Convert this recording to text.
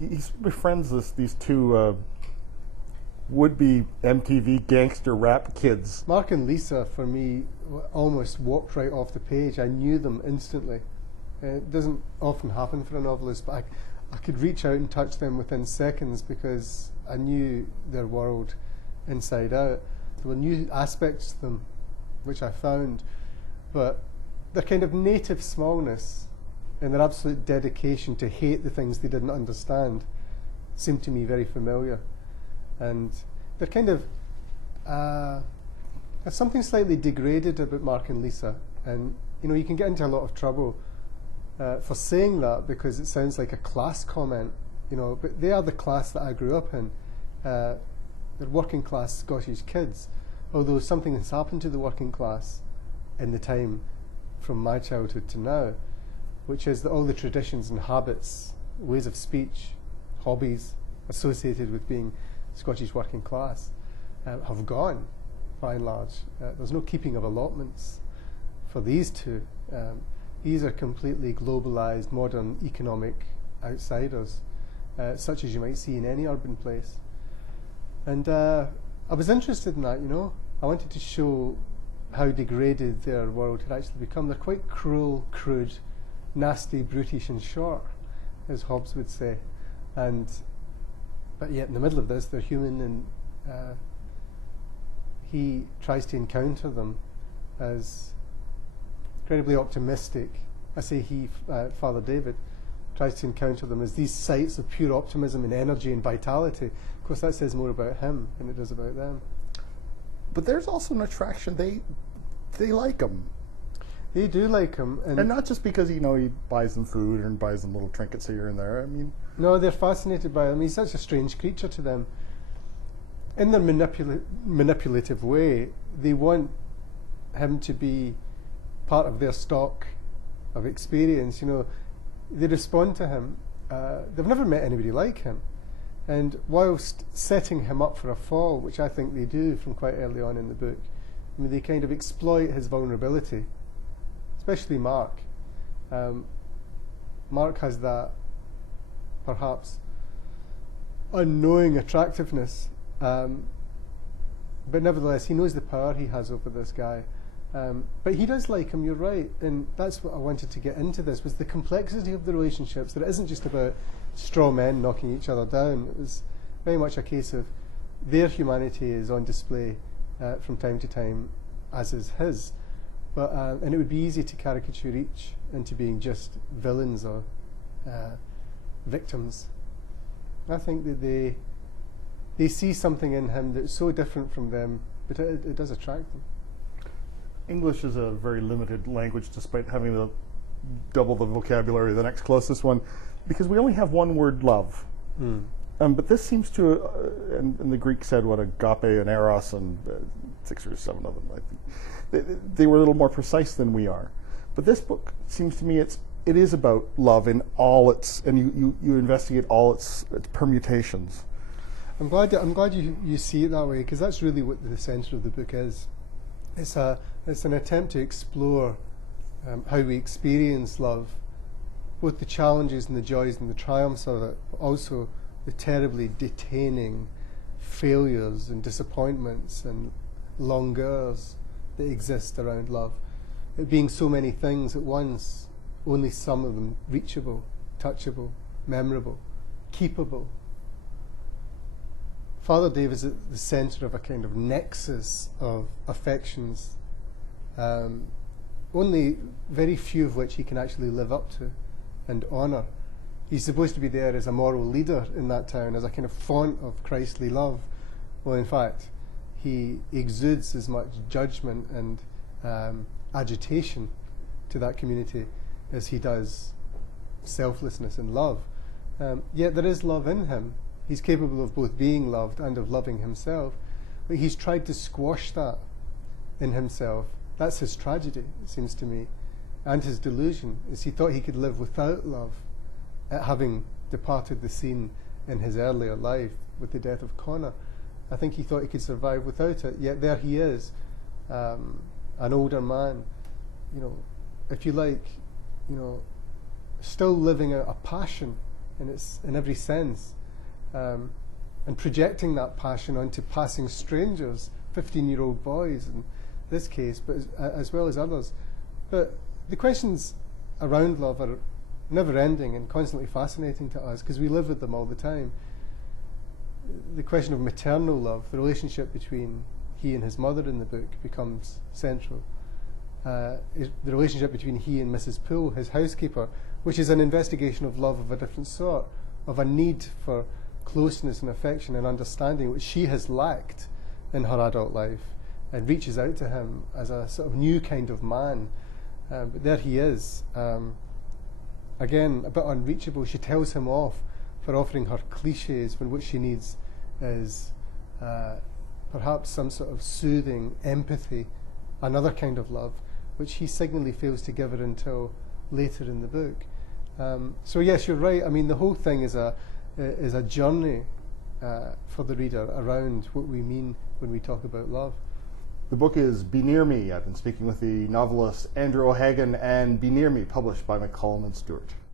he befriends these two would-be MTV gangster rap kids. Mark and Lisa, for me, almost walked right off the page. I knew them instantly. It doesn't often happen for a novelist, but I could reach out and touch them within seconds because I knew their world inside out. There were new aspects to them, which I found, but their kind of native smallness and their absolute dedication to hate the things they didn't understand seemed to me very familiar. And they're kind of, there's something slightly degraded about Mark and Lisa, and you can get into a lot of trouble for saying that because it sounds like a class comment, but they are the class that I grew up in. They're working class Scottish kids, although something has happened to the working class in the time from my childhood to now, which is that all the traditions and habits, ways of speech, hobbies associated with being Scottish working class have gone, by and large. There's no keeping of allotments for these two. These are completely globalized, modern economic outsiders, such as you might see in any urban place. And I was interested in that, I wanted to show how degraded their world had actually become. They're quite cruel, crude, nasty, brutish and short, as Hobbes would say. But yet in the middle of this, they're human, and he tries to encounter them as incredibly optimistic. I say he, Father David, tries to encounter them as these sites of pure optimism and energy and vitality. Of course, that says more about him than it does about them. But there's also an attraction. They like him. They do like him. And not just because, he buys them food and buys them little trinkets here and there. No, they're fascinated by him. He's such a strange creature to them. In their manipulative way, they want him to be part of their stock of experience. They respond to him. They've never met anybody like him. And whilst setting him up for a fall, which I think they do from quite early on in the book, they kind of exploit his vulnerability, especially Mark. Mark has that perhaps unknowing attractiveness, but nevertheless he knows the power he has over this guy. But he does like him, you're right, and that's what I wanted to get into this, was the complexity of the relationships, that it isn't just about straw men knocking each other down. It was very much a case of their humanity is on display from time to time, as is his. But and it would be easy to caricature each into being just villains or victims. I think that they see something in him that's so different from them, but it does attract them. English is a very limited language, despite having double the vocabulary of the next closest one, because we only have one word, love. But this seems to, and the Greek said what, agape and eros, and 6 or 7 of them, I think. They were a little more precise than we are. But this book seems to me it is about love in all its, and you investigate all its permutations. I'm glad you see it that way, because that's really what the centre of the book is. It's an attempt to explore how we experience love, both the challenges and the joys and the triumphs of it, but also the terribly detaining failures and disappointments and longueurs that exist around love. It being so many things at once, only some of them reachable, touchable, memorable, keepable. Father Dave is at the centre of a kind of nexus of affections, only very few of which he can actually live up to and honour. He's supposed to be there as a moral leader in that town, as a kind of font of Christly love. Well, in fact, he exudes as much judgment and agitation to that community as he does selflessness and love. Yet there is love in him. He's capable of both being loved and of loving himself, but he's tried to squash that in himself. That's his tragedy, it seems to me, and his delusion, is he thought he could live without love, having departed the scene in his earlier life with the death of Connor. I think he thought he could survive without it, yet there he is, an older man, if you like, still living out a passion and it's in every sense, and projecting that passion onto passing strangers, 15-year-old boys in this case, but as well as others. But the questions around love are never-ending and constantly fascinating to us because we live with them all the time. The question of maternal love, the relationship between he and his mother in the book, becomes central. The relationship between he and Mrs. Poole, his housekeeper, which is an investigation of love of a different sort, of a need for closeness and affection and understanding, which she has lacked in her adult life, and reaches out to him as a sort of new kind of man. But there he is, again, a bit unreachable. She tells him off for offering her cliches when what she needs is perhaps some sort of soothing empathy, another kind of love, which he signally fails to give her until later in the book. So yes, you're right. I mean, the whole thing is a journey for the reader around what we mean when we talk about love. The book is Be Near Me. I've been speaking with the novelist Andrew O'Hagan, and Be Near Me, published by Macallum and Stewart.